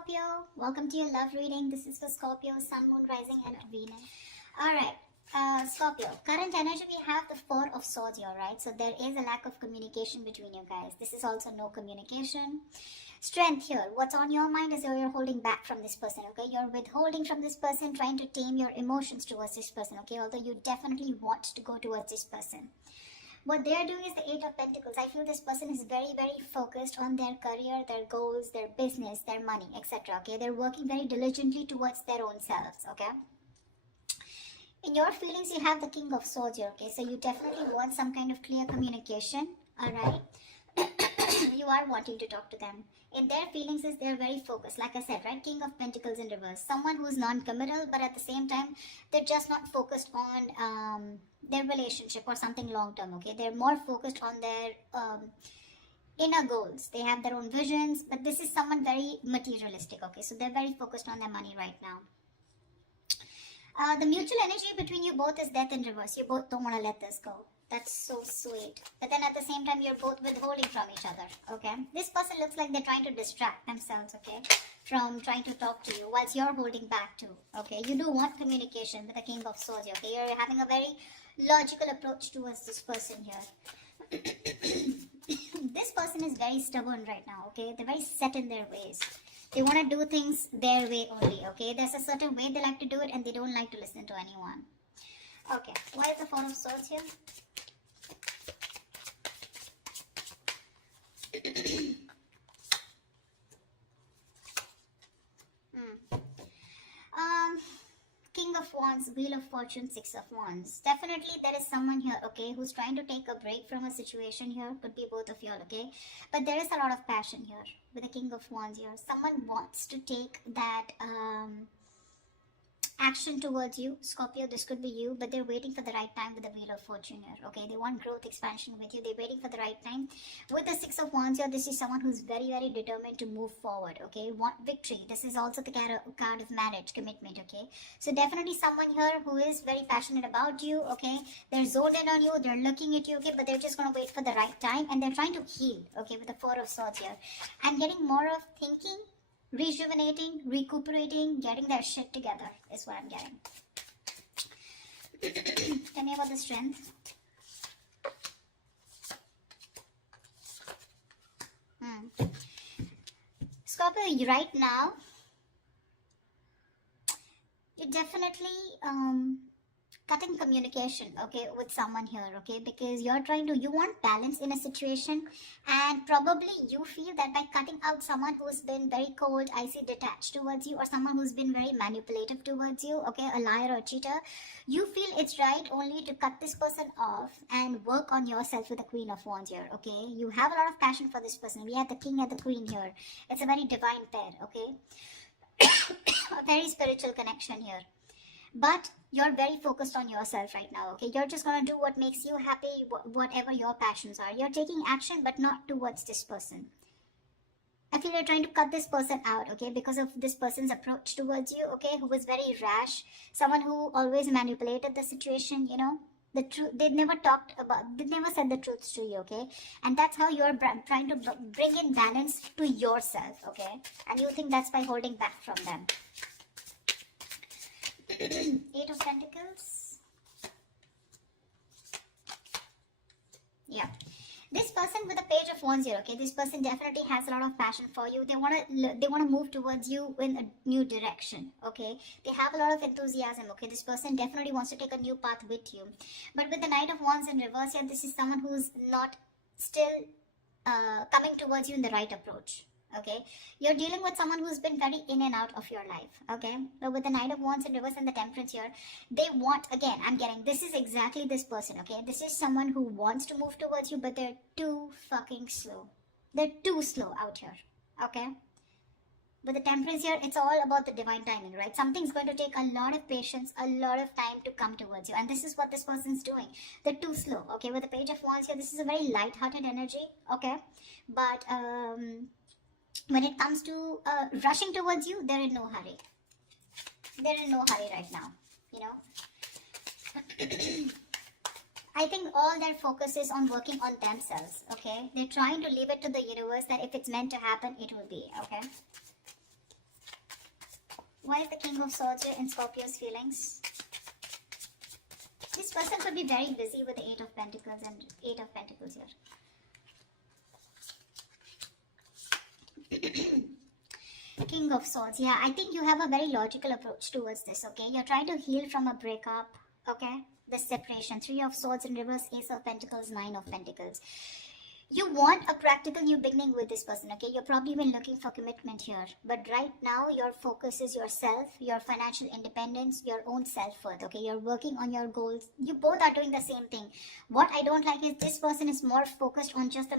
Scorpio. Welcome to your love reading. This is for Scorpio, Sun, Moon, Rising, and Venus. Alright, Scorpio. Current energy, we have the Four of Swords here, right? So there is a lack of communication between you guys. This is also no communication. Strength here. What's on your mind is you're holding back from this person, okay? You're withholding from this person, trying to tame your emotions towards this person, okay? Although you definitely want to go towards this person. What they are doing is the Eight of Pentacles. I feel this person is very, very focused on their career, their goals, their business, their money, etc. Okay, they're working very diligently towards their own selves. Okay. In your feelings, you have the King of Swords here. Okay, so you definitely want some kind of clear communication. All right. You are wanting to talk to them. In their feelings is they're very focused, like I said, right? King of Pentacles in reverse. Someone who's non-committal, but at the same time, they're just not focused on their relationship or something long-term, okay? They're more focused on their inner goals. They have their own visions, but this is someone very materialistic, okay? So they're very focused on their money right now. The mutual energy between you both is death in reverse. You both don't want to let this go. That's so sweet. But then at the same time, you're both withholding from each other, okay? This person looks like they're trying to distract themselves, okay, from trying to talk to you, whilst you're holding back too, okay? You do want communication with the King of Swords, okay? You're having a very logical approach towards this person here. This person is very stubborn right now, okay? They're very set in their ways. They want to do things their way only, okay? There's a certain way they like to do it and they don't like to listen to anyone. Okay, why is the Four of Swords here? King of Wands, Wheel of Fortune, Six of Wands. Definitely there is someone here, okay, who's trying to take a break from a situation here. Could be both of you all, okay? But there is a lot of passion here with the King of Wands here. Someone wants to take that action towards you, Scorpio. This could be you, but they're waiting for the right time with the Wheel of Fortune here, okay? They want growth, expansion with you. They're waiting for the right time. With the Six of Wands here, this is someone who's very, very determined to move forward, okay? Want victory. This is also the card of marriage, commitment, okay? So definitely someone here who is very passionate about you, okay? They're zoned in on you, they're looking at you, okay? But they're just going to wait for the right time, and they're trying to heal, okay? With the Four of Swords here. I'm getting more of thinking, rejuvenating, recuperating, getting their shit together is what I'm getting. Tell me about the strength. Scorpio, right now, you're definitely cutting communication, okay, with someone here, okay, because you want balance in a situation, and probably you feel that by cutting out someone who's been very cold, icy, detached towards you, or someone who's been very manipulative towards you, okay, a liar or a cheater, you feel it's right only to cut this person off and work on yourself with the Queen of Wands here, okay? You have a lot of passion for this person. We have the King and the Queen here. It's a very divine pair, okay? A very spiritual connection here. But you're very focused on yourself right now, okay? You're just going to do what makes you happy, whatever your passions are. You're taking action, but not towards this person. I feel you're trying to cut this person out, okay? Because of this person's approach towards you, okay? Who was very rash. Someone who always manipulated the situation, you know? The truth, they never said the truths to you, okay? And that's how you're trying to bring in balance to yourself, okay? And you think that's by holding back from them. Eight of Pentacles. Yeah. This person with the Page of Wands here, okay? This person definitely has a lot of passion for you. They want to move towards you in a new direction, okay? They have a lot of enthusiasm, okay? This person definitely wants to take a new path with you. But with the Knight of Wands in reverse here, this is someone who's not still coming towards you in the right approach. Okay, you're dealing with someone who's been very in and out of your life, okay? But with the Knight of Wands in reverse and the Temperance here, they want, again, I'm getting, this is exactly this person, okay? This is someone who wants to move towards you, but they're too fucking slow. They're too slow out here, okay? With the Temperance here, it's all about the divine timing, right? Something's going to take a lot of patience, a lot of time to come towards you. And this is what this person's doing. They're too slow, okay? With the Page of Wands here, this is a very light-hearted energy, okay? But, when it comes to rushing towards you, they're in no hurry. They're in no hurry right now, you know. I think all their focus is on working on themselves, okay? They're trying to leave it to the universe that if it's meant to happen, it will be, okay? Why is the King of Swords here in Scorpio's feelings? This person could be very busy with the Eight of Pentacles and Eight of Pentacles here. King of Swords. Yeah, I think you have a very logical approach towards this, okay? You're trying to heal from a breakup, okay? The separation. Three of Swords in reverse, Ace of Pentacles, Nine of Pentacles. You want a practical new beginning with this person, okay? You're probably been looking for commitment here. But right now, your focus is yourself, your financial independence, your own self-worth, okay? You're working on your goals. You both are doing the same thing. What I don't like is this person is more focused on just the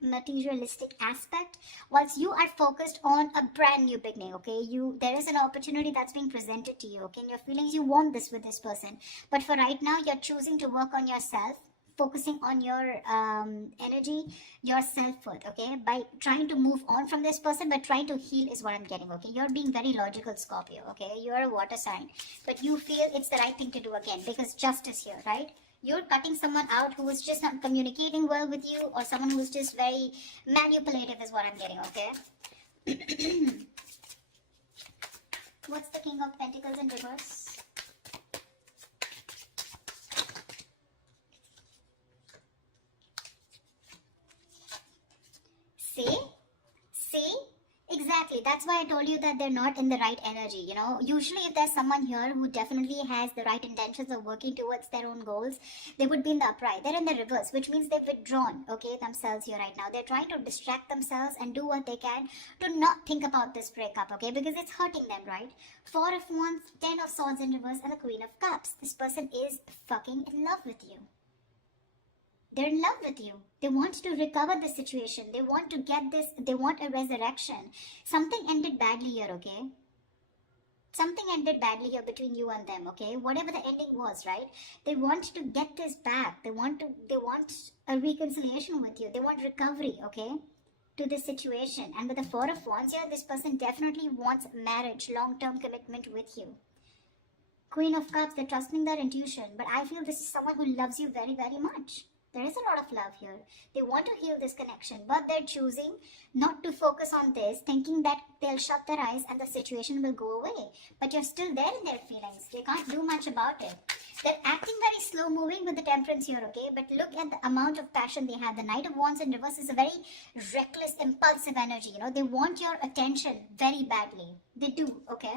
materialistic aspect, whilst you are focused on a brand new beginning, okay? There is an opportunity that's being presented to you, okay? In your feelings, you want this with this person. But for right now, you're choosing to work on yourself, focusing on your energy, your self-worth, okay, by trying to move on from this person, but trying to heal is what I'm getting, okay? You're being very logical, Scorpio, okay? You're a water sign, but you feel it's the right thing to do again, because justice here, right? You're cutting someone out who is just not communicating well with you, or someone who's just very manipulative is what I'm getting, okay? What's the King of Pentacles in reverse? See? Exactly. That's why I told you that they're not in the right energy, you know. Usually if there's someone here who definitely has the right intentions of working towards their own goals, they would be in the upright. They're in the reverse, which means they've withdrawn, okay, themselves here right now. They're trying to distract themselves and do what they can to not think about this breakup, okay, because it's hurting them, right? Four of Wands, Ten of Swords in reverse, and the Queen of Cups. This person is fucking in love with you. They're in love with you. They want to recover the situation. They want to get this. They want a resurrection. Something ended badly here, okay? Something ended badly here between you and them, okay? Whatever the ending was, right? They want to get this back. They want a reconciliation with you. They want recovery, okay? To this situation. And with the Four of Wands here, this person definitely wants marriage, long-term commitment with you. Queen of Cups, they're trusting their intuition. But I feel this is someone who loves you very, very much. There is a lot of love here. They want to heal this connection, but they're choosing not to focus on this, thinking that they'll shut their eyes and the situation will go away. But you're still there in their feelings. They can't do much about it. They're acting very slow moving with the Temperance here, okay? But look at the amount of passion they have. The Knight of Wands in reverse is a very reckless, impulsive energy, you know? They want your attention very badly. They do, okay?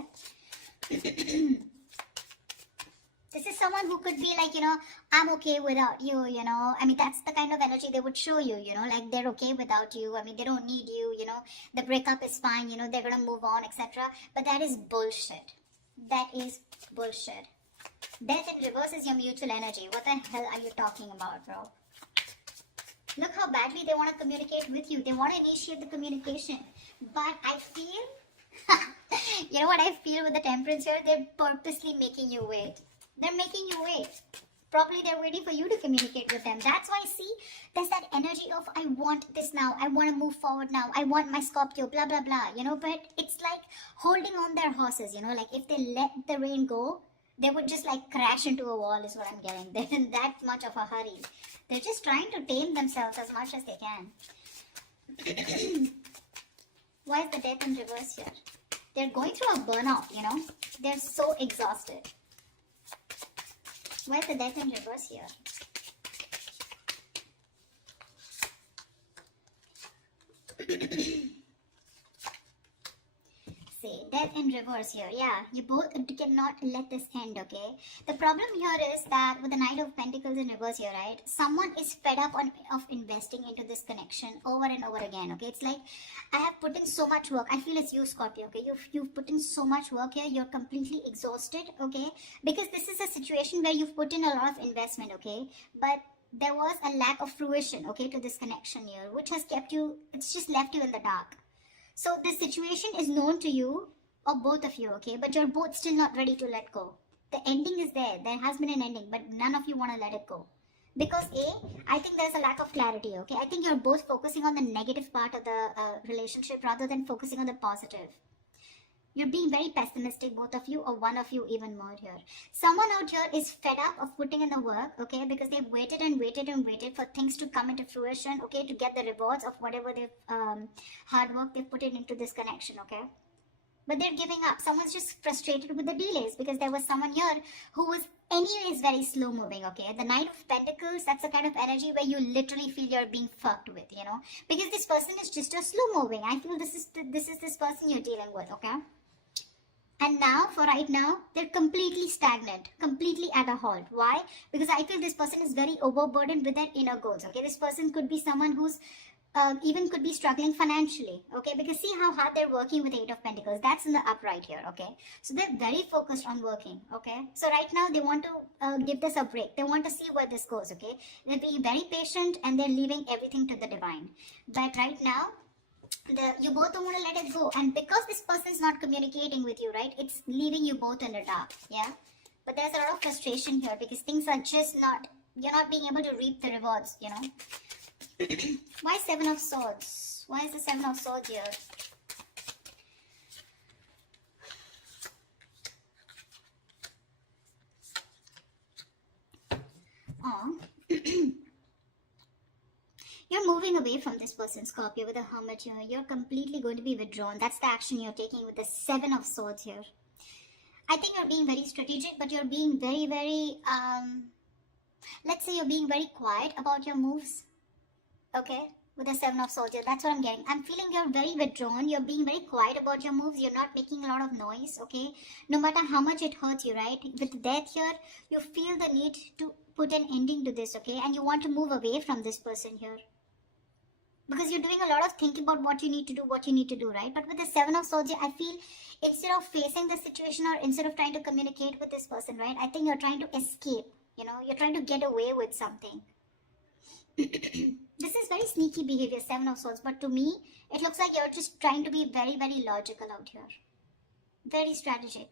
This is someone who could be like, you know, I'm okay without you, you know. I mean, that's the kind of energy they would show you, you know, like they're okay without you. I mean, they don't need you, you know. The breakup is fine, you know, they're going to move on, etc. But that is bullshit. That is bullshit. Death in reverse is your mutual energy. What the hell are you talking about, bro? Look how badly they want to communicate with you. They want to initiate the communication. But I feel, you know what I feel with the Temperance here? They're purposely making you wait. They're making you wait. Probably they're waiting for you to communicate with them. That's why, see, there's that energy of, I want this now. I want to move forward now. I want my Scorpio, blah, blah, blah. You know, but it's like holding on their horses, you know. Like if they let the rain go, they would just like crash into a wall is what I'm getting. They're in that much of a hurry. They're just trying to tame themselves as much as they can. Why is the Death in reverse here? They're going through a burnout, you know. They're so exhausted. Where's the Death in reverse here? See, Death in reverse here. Yeah, you both cannot let this end, okay? The problem here is that with the Knight of Pentacles in reverse here, right? Someone is fed up of investing into this connection over and over again, okay? It's like, I have put in so much work. I feel it's you, Scorpio, okay? You've put in so much work here. You're completely exhausted, okay? Because this is a situation where you've put in a lot of investment, okay? But there was a lack of fruition, okay, to this connection here, which has kept you, it's just left you in the dark. So this situation is known to you, or both of you, okay? But you're both still not ready to let go. The ending is there. There has been an ending, but none of you want to let it go. Because I think there's a lack of clarity, okay? I think you're both focusing on the negative part of the relationship rather than focusing on the positive. You're being very pessimistic, both of you, or one of you even more here. Someone out here is fed up of putting in the work, okay? Because they've waited and waited and waited for things to come into fruition, okay? To get the rewards of whatever they've, hard work they've put into this connection, okay? but they're giving up. Someone's just frustrated with the delays because there was someone here who was anyways very slow moving. Okay, the Knight of Pentacles, that's the kind of energy where you literally feel you're being fucked with, you know, because this person is just a slow moving. I feel this is this person you're dealing with. Okay, and now, for right now, they're completely stagnant, completely at a halt. Why? Because I feel this person is very overburdened with their inner goals. Okay, this person could be someone who's even could be struggling financially. Okay, because see how hard they're working with Eight of Pentacles. That's in the upright here. Okay, so they're very focused on working. Okay, so right now they want to give this a break. They want to see where this goes. Okay, they're being very patient and they're leaving everything to the divine. But right now, you both don't want to let it go, and because this person is not communicating with you, right, it's leaving you both in the dark. Yeah, but there's a lot of frustration here because things are just not, you're not being able to reap the rewards, you know. Why Seven of Swords? Why is the Seven of Swords here? Oh. You're moving away from this person, Scorpio, with a Hermit here. You're completely going to be withdrawn. That's the action you're taking with the Seven of Swords here. I think you're being very strategic, but you're being very, let's say you're being very quiet about your moves. Okay? With the Seven of Swords here. That's what I'm getting. I'm feeling you're very withdrawn. You're being very quiet about your moves. You're not making a lot of noise. Okay? No matter how much it hurts you, right? With death here, you feel the need to put an ending to this. Okay? And you want to move away from this person here. Because you're doing a lot of thinking about what you need to do, right? But with the Seven of Swords, I feel instead of facing the situation or instead of trying to communicate with this person, right? I think you're trying to escape, you know? You're trying to get away with something. This is very sneaky behavior, Seven of Swords. But to me, it looks like you're just trying to be very, very logical out here. Very strategic.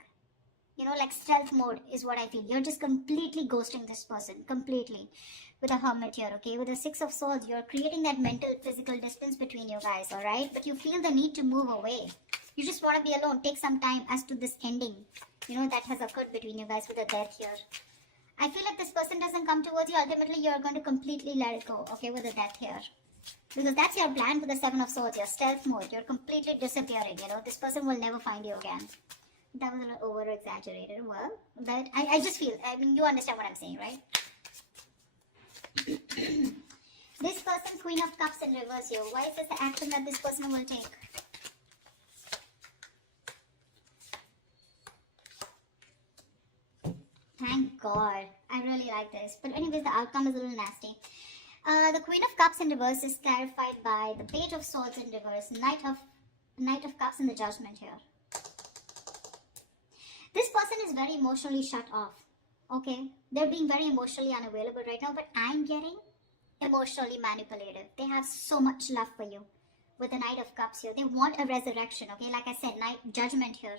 You know, like stealth mode is what I feel. You're just completely ghosting this person. Completely. With a Hermit here, okay? With the Six of Swords, you're creating that mental, physical distance between you guys, alright? But you feel the need to move away. You just want to be alone. Take some time as to this ending, you know, that has occurred between you guys with the death here. I feel like this person doesn't come towards you. Ultimately, you're going to completely let it go, okay? With the death here. Because that's your plan for the Seven of Swords. Your stealth mode. You're completely disappearing, you know? This person will never find you again. That was a little over-exaggerated. Well, but I just feel, I mean, you understand what I'm saying, right? This person, Queen of Cups in reverse here. Why is this the action that this person will take? Thank God. I really like this. But anyways, the outcome is a little nasty. The Queen of Cups in reverse is clarified by the Page of Swords in reverse. Knight of Cups in the Judgment here. This person is very emotionally shut off. Okay? They're being very emotionally unavailable right now, but I'm getting emotionally manipulative. They have so much love for you. With the Knight of Cups here. They want a resurrection. Okay? Like I said, Judgment here.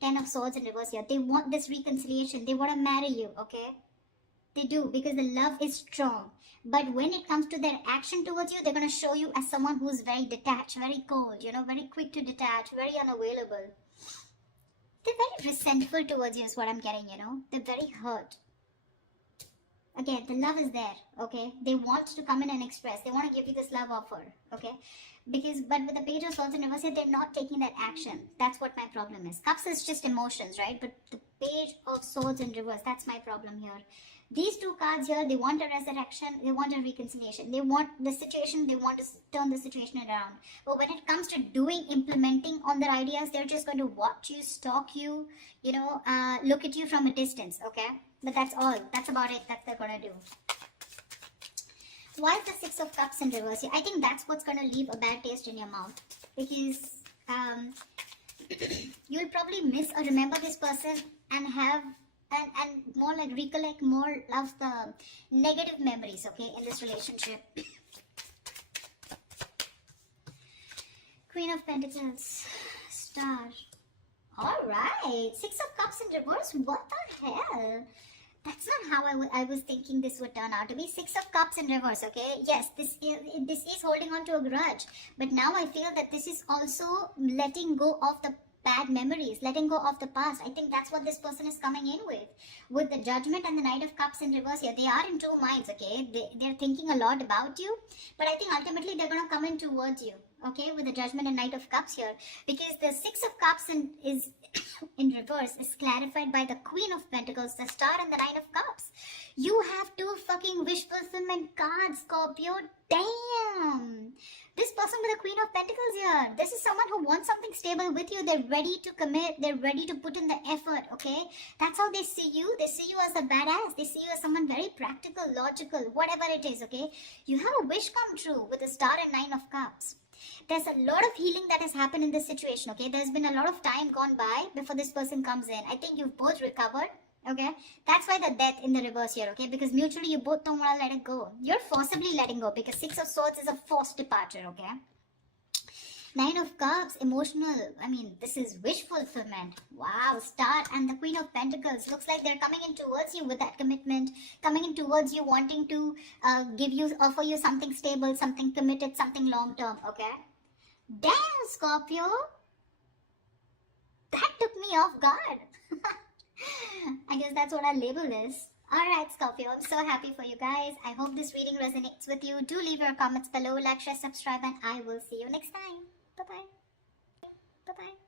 Ten of Swords in reverse here. They want this reconciliation. They want to marry you. Okay? They do, because the love is strong. But when it comes to their action towards you, they're going to show you as someone who's very detached, very cold, you know, very quick to detach, very unavailable. They're very resentful towards you is what I'm getting, you know. They're very hurt. Again, the love is there, okay. They want to come in and express. They want to give you this love offer, okay. But with the Page of Swords in reverse here, they're not taking that action. That's what my problem is. Cups is just emotions, right? But the Page of Swords in reverse, that's my problem here. These two cards here, they want a resurrection, they want a reconciliation, they want the situation, they want to turn the situation around. But when it comes to implementing on their ideas, they're just going to watch you, stalk you, you know, look at you from a distance, okay? But that's all. That's about it that they're going to do. Why is the Six of Cups in reverse here? I think that's what's going to leave a bad taste in your mouth. Because you'll probably miss or remember this person and have and more like recollect more of the negative memories, okay, in this relationship. Queen of Pentacles, Star. Alright, Six of Cups in reverse. What the hell? That's not how I was thinking this would turn out to be. Six of Cups in reverse, okay? Yes, this is holding on to a grudge. But now I feel that this is also letting go of the bad memories, letting go of the past. I think that's what this person is coming in with. With the Judgment and the Knight of Cups in reverse here. They are in two minds, okay? They're thinking a lot about you. But I think ultimately they're going to come in towards you. okay, with the Judgment and Knight of Cups here, because the Six of Cups is in reverse is clarified by the Queen of Pentacles, the Star, and the Nine of Cups. You have two fucking wish fulfillment cards, Scorpio. Damn. This person with the Queen of Pentacles here, this is someone who wants something stable with you. They're ready to commit. They're ready to put in the effort, okay? That's how they see you. They see you as a badass. They see you as someone very practical, logical, whatever it is, okay? You have a wish come true with the Star and Nine of Cups. There's a lot of healing that has happened in this situation, okay? There's been a lot of time gone by before this person comes in. I think you've both recovered, okay? That's why the Death in the reverse here, okay? Because mutually you both don't want to let it go. You're forcibly letting go because Six of Swords is a forced departure, okay? Nine of Cups, emotional. I mean, this is wish fulfillment. Wow, Star and the Queen of Pentacles. Looks like they're coming in towards you with that commitment. Coming in towards you, wanting to offer you something stable, something committed, something long-term, okay? Damn, Scorpio. That took me off guard. I guess that's what our label is. Alright, Scorpio, I'm so happy for you guys. I hope this reading resonates with you. Do leave your comments below, like, share, subscribe, and I will see you next time. Bye-bye. Bye-bye.